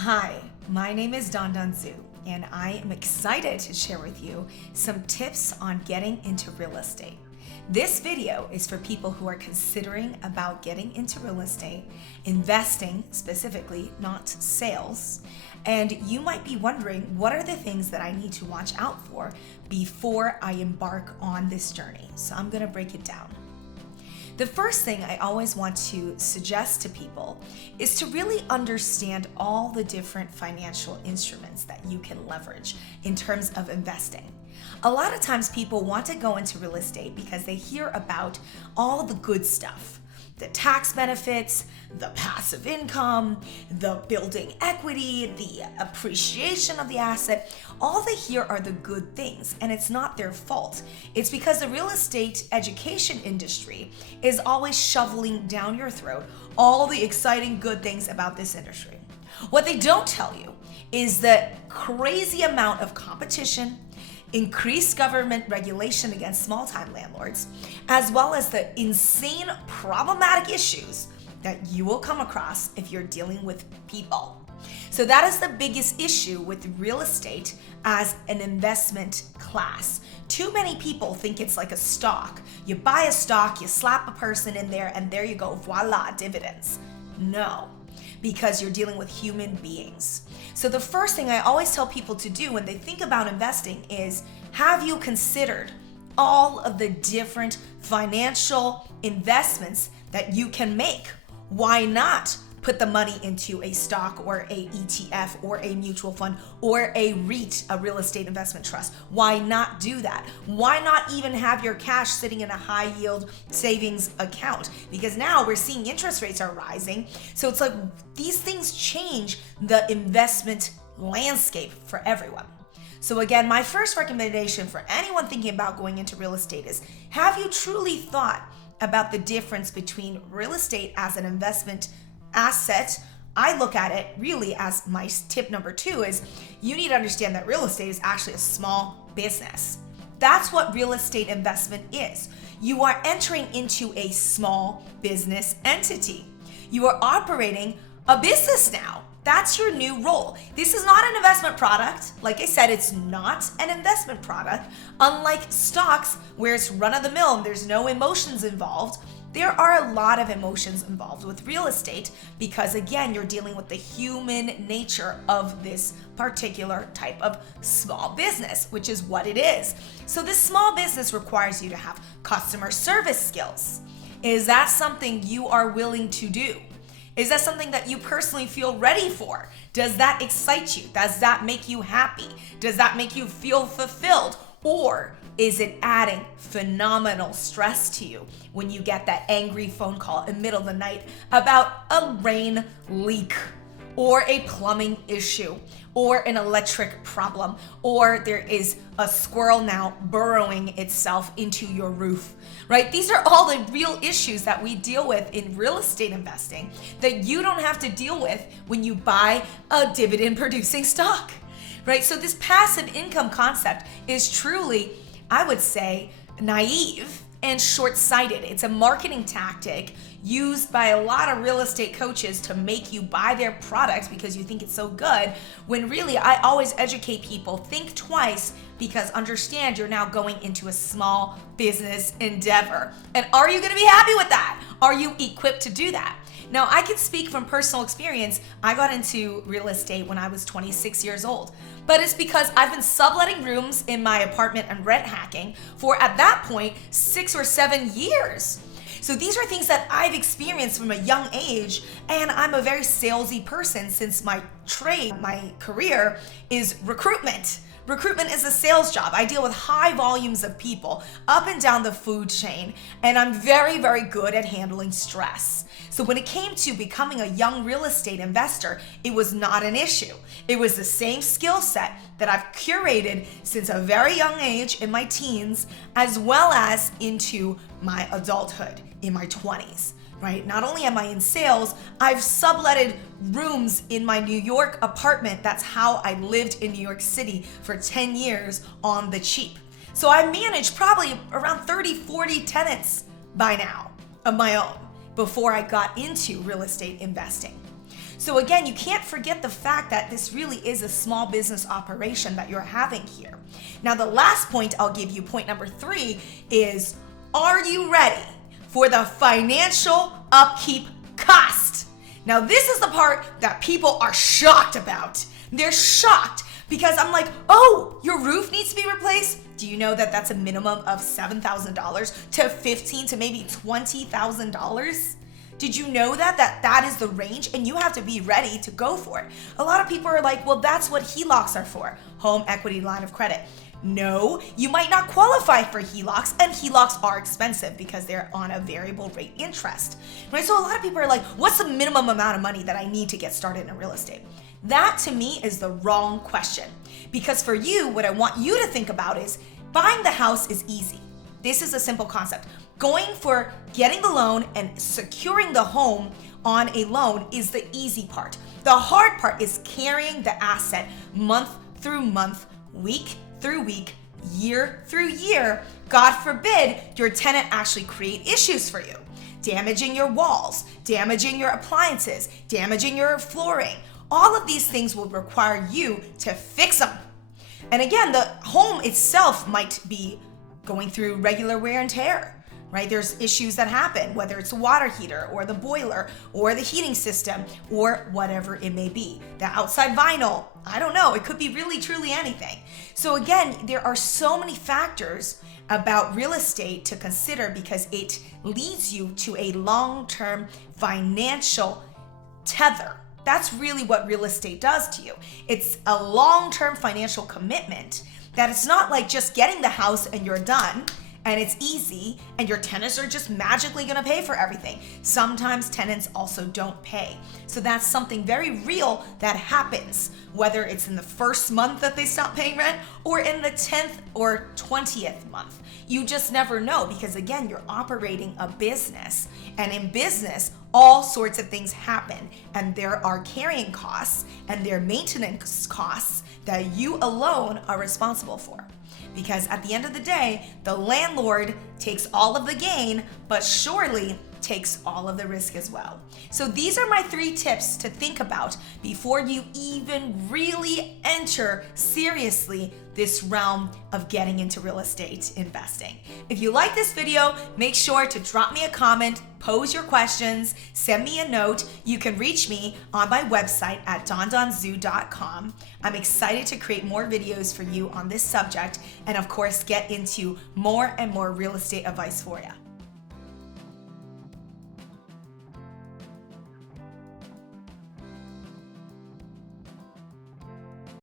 Hi, my name is Don Zhu, and I am excited to share with you some tips on getting into real estate. This video is for people who are considering about getting into real estate, investing specifically, not sales. And you might be wondering, what are the things that I need to watch out for before I embark on this journey? So I'm gonna break it down. The first thing I always want to suggest to people is to really understand all the different financial instruments that you can leverage in terms of investing. A lot of times people want to go into real estate because they hear about all the good stuff. The tax benefits, the passive income, the building equity, the appreciation of the asset. All they hear are the good things, and it's not their fault. It's because the real estate education industry is always shoveling down your throat all the exciting good things about this industry. What they don't tell you is the crazy amount of competition, increased government regulation against small-time landlords, as well as the insane problematic issues that you will come across if you're dealing with people. So that is the biggest issue with real estate as an investment class. Too many people think it's like a stock. You buy a stock, you slap a person in there, and there you go, voila, dividends. No, because you're dealing with human beings. So the first thing I always tell people to do when they think about investing is, have you considered all of the different financial investments that you can make? Why not put the money into a stock or a ETF or a mutual fund or a REIT, a real estate investment trust? Why not do that? Why not even have your cash sitting in a high yield savings account? Because now we're seeing interest rates are rising. So it's like these things change the investment landscape for everyone. So again, my first recommendation for anyone thinking about going into real estate is, have you truly thought about the difference between real estate as an investment asset? I look at it really as my tip number 2 is, you need to understand that real estate is actually a small business. That's what real estate investment is. You are entering into a small business entity. You are operating a business now. That's your new role. This is not an investment product. Like I said, it's not an investment product. Unlike stocks, where it's run-of-the-mill and there's no emotions involved, there are a lot of emotions involved with real estate because, again, you're dealing with the human nature of this particular type of small business, which is what it is. So this small business requires you to have customer service skills. Is that something you are willing to do? Is that something that you personally feel ready for? Does that excite you? Does that make you happy? Does that make you feel fulfilled? Or is it adding phenomenal stress to you when you get that angry phone call in the middle of the night about a rain leak or a plumbing issue or an electric problem, or there is a squirrel now burrowing itself into your roof, right? These are all the real issues that we deal with in real estate investing that you don't have to deal with when you buy a dividend producing stock, right? So this passive income concept is truly, I would say, naive and short-sighted. It's a marketing tactic used by a lot of real estate coaches to make you buy their product because you think it's so good, when really I always educate people, think twice, because understand you're now going into a small business endeavor. And are you gonna be happy with that? Are you equipped to do that? Now, I can speak from personal experience. I got into real estate when I was 26 years old, but it's because I've been subletting rooms in my apartment and rent hacking for, at that point, 6 or 7 years. So these are things that I've experienced from a young age, and I'm a very salesy person since my trade, my career is recruitment. Recruitment is a sales job. I deal with high volumes of people up and down the food chain, and I'm very, very good at handling stress. So when it came to becoming a young real estate investor, it was not an issue. It was the same skill set that I've curated since a very young age in my teens, as well as into my adulthood in my 20s. Right? Not only am I in sales, I've subletted rooms in my New York apartment. That's how I lived in New York City for 10 years on the cheap. So I managed probably around 30, 40 tenants by now of my own before I got into real estate investing. So again, you can't forget the fact that this really is a small business operation that you're having here. Now, the last point I'll give you, point number 3, is are you ready for the financial upkeep cost? Now, this is the part that people are shocked about. They're shocked because I'm like, oh, your roof needs to be replaced? Do you know that that's a minimum of $7,000 to $15,000 to maybe $20,000? Did you know that is the range, and you have to be ready to go for it? A lot of people are like, well, that's what HELOCs are for, home equity line of credit. No, you might not qualify for HELOCs, and HELOCs are expensive because they're on a variable rate interest, right? So a lot of people are like, what's the minimum amount of money that I need to get started in real estate? That to me is the wrong question, because for you, what I want you to think about is buying the house is easy. This is a simple concept. Going for getting the loan and securing the home on a loan is the easy part. The hard part is carrying the asset month through month, week through week, year through year. God forbid your tenant actually create issues for you, damaging your walls, damaging your appliances, damaging your flooring. All of these things will require you to fix them. And again, the home itself might be going through regular wear and tear, right? There's issues that happen, whether it's a water heater or the boiler or the heating system or whatever it may be. The outside vinyl, I don't know, it could be really truly anything. So again, there are so many factors about real estate to consider because it leads you to a long-term financial tether. That's really what real estate does to you. It's a long-term financial commitment that it's not like just getting the house and you're done and it's easy and your tenants are just magically gonna pay for everything. Sometimes tenants also don't pay. So that's something very real that happens, whether it's in the first month that they stop paying rent or in the 10th or 20th month. You just never know because again, you're operating a business, and in business, all sorts of things happen, and there are carrying costs and there are maintenance costs that you alone are responsible for. Because at the end of the day, the landlord takes all of the gain, but surely takes all of the risk as well. So these are my 3 tips to think about before you even really enter seriously this realm of getting into real estate investing. If you like this video, make sure to drop me a comment, pose your questions, send me a note. You can reach me on my website at dondonzhu.com. I'm excited to create more videos for you on this subject and of course get into more and more real estate advice for you.